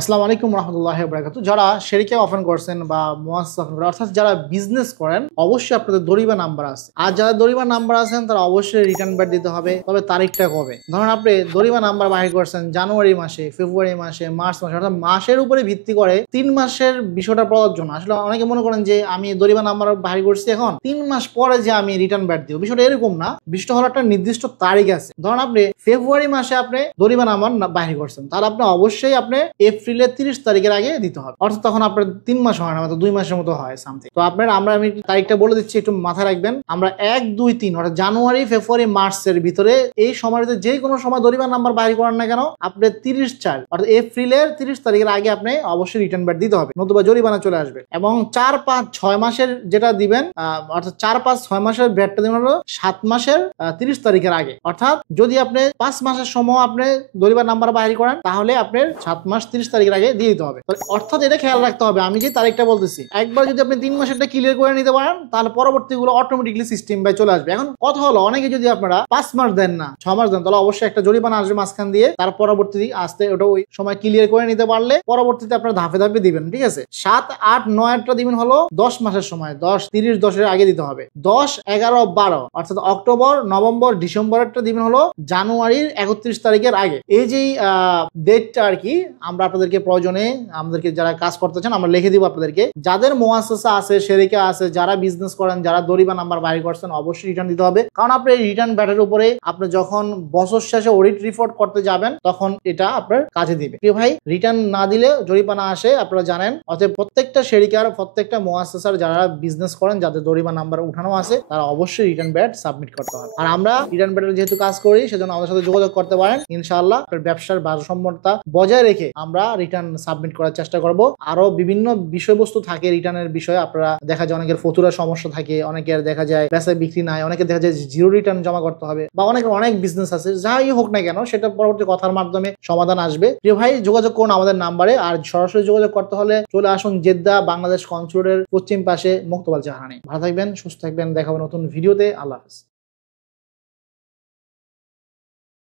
আসসালামু আলাইকুম রহমতুল্লাহি ওয়া বারাকাতুহু। যারা শেরিকা ওপেন করছেন বা মুআসসাসা ওপেন করেন অর্থাৎ যারা বিজনেস করেন অবশ্যই আপনাদের দরিবা নাম্বার আছে। আর যারা দরিবা নাম্বার আছেন তারা অবশ্যই রিটার্ন ব্যাট দিতে হবে। তবে তারিখটা কবে? ধরুন আপনি দরিবা নাম্বার বাহির করছেন জানুয়ারি মাসে, ফেব্রুয়ারি মাসে, মার্চ মাসে, অর্থাৎ মাসের উপরে ভিত্তি করে 3 মাসের বিষয়টা প্রযোজ্য না। আসলে অনেকে মনে করেন যে আমি দরিবা নাম্বার বাহির করছি এখন 3 মাস পরে যে আমি রিটার্ন ব্যাট দিব, বিষয়টা এরকম না। বিষয়টা হলো একটা নির্দিষ্ট তারিখ আছে। ধরুন আপনি ফেব্রুয়ারি মাসে আপনি দরিবা নাম্বার বাহির করছেন, তাহলে আপনি অবশ্যই আপনি এপ্রিলের 30 তারিখের আগে দিতে হবে। অর্থাৎ তখন আপনার 3 মাস হয় না, মাত্র 2 মাসের মতো হয় সামথিং। তো আমি তারিখটা বলে দিচ্ছি, একটু মাথায় রাখবেন। আমরা 1, 2, 3 অর্থাৎ জানুয়ারি, ফেব্রুয়ারি, মার্চের ভিতরে এই সময়টিতে যে কোনো সময় দরিবা নাম্বার বাহির করেন না কেন, আপনি 30/4 অর্থাৎ এপ্রিলের 30 তারিখের আগে আপনি অবশ্যই রিটার্ন ব্যাট দিতে হবে, নতুবা জরিমানা চলে আসবে। এবং 4, 5, 6 মাসের যেটা দিবেন, অর্থাৎ 4, 5, 6 মাসের ব্যাটটা দিবেন হলো 7 মাসের 30 তারিখের আগে। অর্থাৎ যদি আপনি 5 মাসের সময় আপনি দরিবা নাম্বার বাহির করেন তাহলে আপনার 7 মাস 30 তারিখের আগে দিয়ে দিতে হবে। অর্থাৎ এটা খেয়াল রাখতে হবে, আমি যে তারিখটা বলতেছি, একবার যদি আপনি 3 মাসেরটা ক্লিয়ার করে নিতে পারেন তাহলে পরবর্তীগুলো অটোমেটিকলি সিস্টেম বাই চলে আসবে। এখন কথা হলো, অনেকে যদি আপনারা 5 মাস দেন না, 6 মাস দেন, তাহলে অবশ্যই একটা জরিমানা আসবে মাঝখান দিয়ে। তার পরবর্তী আসতে ওটা ওই সময় ক্লিয়ার করে নিতে পারলে পরবর্তীতে আপনারা ধাপে ধাপে দিবেন, ঠিক আছে। 7, 8, 9 দিবেন হলো 10 মাসের সময়, 10, 30, 10-এর আগে দিতে হবে। 10, 11, 12 অর্থাৎ অক্টোবর, নভেম্বর, ডিসেম্বরেরটা দিবেন হলো জানুয়ারির 31 তারিখের আগে। এই যে ডেটটা আর কি আমরা আপনাদেরকে প্রয়োজনে আমাদেরকে যারা কাজ করতে চান আমরা লিখে দিব আপনাদেরকে। যাদের মুআসসাসা আছে, শেরিকা আছে, যারা বিজনেস করেন, যারা দরিবা নাম্বার বাহির করছেন অবশ্যই রিটার্ন দিতে হবে। কারণ আপনি রিটার্ন ব্যাটের উপরে আপনি যখন বছর শেষে অডিট রিপোর্ট করতে যাবেন তখন এটা আপনার কাজে দিবে। প্রিয় ভাই, রিটার্ন না দিলে জরিমানা আসে, আপনারা জানেন। অতএব প্রত্যেকটা শেরিকার, প্রত্যেকটা মুআসসাসার যারা বিজনেস করেন, যাদের দরিবা নাম্বার উঠানো আছে, তারা অবশ্যই রিটার্ন ব্যাট সাবমিট করতে হবে। আর আমরা রিটার্ন ব্যাটের যেহেতু কাজ করি সেজন্য আমাদের সাথে যোগাযোগ করতে পারেন। ইনশাআল্লাহ আপনার ব্যবসার ভারসাম্যতা বজায় রেখে আমরা রিটার্ন সাবমিট করার চেষ্টা করব। আরো বিভিন্ন বিষয়বস্তু থাকে রিটার্নের বিষয়ে, আপনারা দেখা যায় অনেকের ফতুরার সমস্যা থাকে, অনেকের দেখা যায় বেচা বিক্রি নাই, অনেকের দেখা যায় জিরো রিটার্ন জমা করতে হবে, বা অনেকের অনেক বিজনেস আছে, যাই হোক না কেন সেটা পরবর্তী কথার মাধ্যমে সমাধান আসবে। প্রিয় ভাই, যোগাযোগ করুন আমাদের নাম্বারে। আর সরাসরি যোগাযোগ করতে হলে চলে আসুন জেদ্দা বাংলাদেশ কনসুলেটের পশ্চিম পাশে মুক্তবাল জাহানে। ভালো থাকবেন, সুস্থ থাকবেন, দেখা হবে নতুন ভিডিওতে। আল্লাহ হাফেজ।